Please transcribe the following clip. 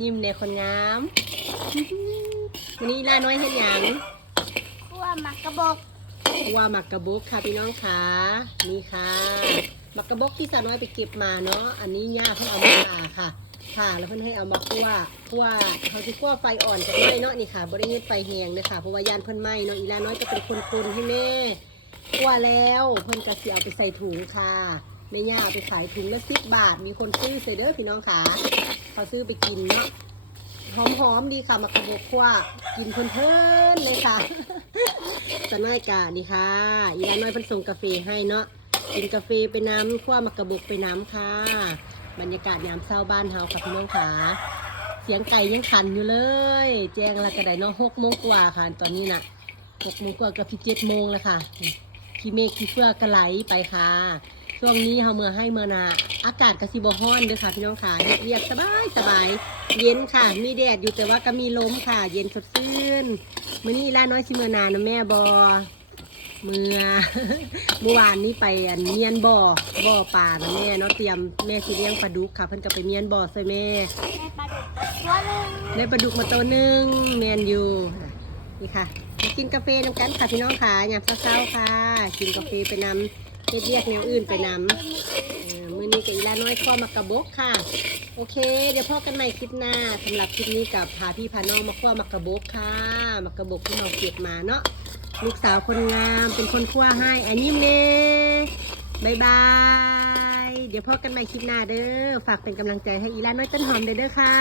ยิ้มเด็กคนงามวันนี้ล่าน้อยเห็นหยังขั้วหมักกระบอกว่าหมักกระบกค่ะพี่น้องค่ะนี่ค่ะหมักกระบกที่สาวน้อยไปเก็บมาเนาะอันนี้ย่าเพิ่งเอามาผ่าค่ะผ่าแล้วเพิ่นให้เอามาคั่วคั่วเขาจะคั่วไฟอ่อนจากไหม้เนาะนี่ค่ะบริเวณไฟแหงเลยค่ะเพราะว่ายานเพิ่นไหม้เนาะอีลาน้อยจะเป็นคนๆให้แม่คั่วแล้วเพิ่นก็สิเอาไปใส่ถุงค่ะแม่ย่าเอาไปขายถุงละสิบบาท มีคนซื้อเสยเด้อพี่น้องค่ะ เขาซื้อไปกินเนาะหอมๆดีค่ะมักกระบกคั่วกินเพลินๆเลยค่ะสน้อยกานี่ค่ะอีร้านน้อยเพิ่นส่งกาแฟให้เนาะกินกาแฟไปน้ำขั้วมากระบอกไปน้ำค่ะ บรรยากาศยามเช้าบ้านเฮาค่ะพี่น้องค่ะเสียงไก่ยังขันอยู่เลย แจ้งแล้วก็ได้เนาะหกโมงกว่าค่ะ ตอนนี้น่ะหกโมงกว่ากับพี่เจ็ดโมงแล้วค่ะขี้เมฆขี้เฟือกก็ไหลไปค่ะ ช่วงนี้เฮาเมื่อให้เมื่อนาอากาศก็สิบ่ฮ้อนเด้อค่ะพี่น้องค่ะเฮ็ดเรียกสบายสบายเย็นค่ะ มีแดดอยู่แต่ว่าก็มีลมค่ะ เย็นสดชื่นมื่อนี้ล่าน้อยชิเมื่อนานนะแม่บอเมื่อเมื่อวานนี้ไปอันเมียนบ่อบ่อป่านะแม่เนาะเตรียมแม่สิเลี้ยงปลาดุกค่ะ เพิ่นก็ไปเมียนบ่อใส่แม่แม่ปลาดุกตัวหนึงได้ปลาดุกมาตัวหนึงแมนอยู่อะนี่ค่ะมากินกาแฟน้ำกันค่ะพี่น้องค่ะยามเช้าๆค่ะ กินกาแฟไปนำ เฮ็ดเรียกแนวอื่นไปนำเออมื้อนี้กับอีลาน้อยข้อมากระบกค่ะ โอเค เดี๋ยวพอกันใหม่คลิปหน้าสำหรับคลิปนี้กับพาพี่พาน้องมาคั่วมักกะบกค่ะมักกะบกที่เราเก็บมาเนาะลูกสาวคนงามเป็นคนคั่วให้อันนี้เมบายบาย เดี๋ยวพอกันใหม่คลิปหน้าเด้อฝากเป็นกำลังใจให้อีลาน้อยต้นหอมเด้อค่ะ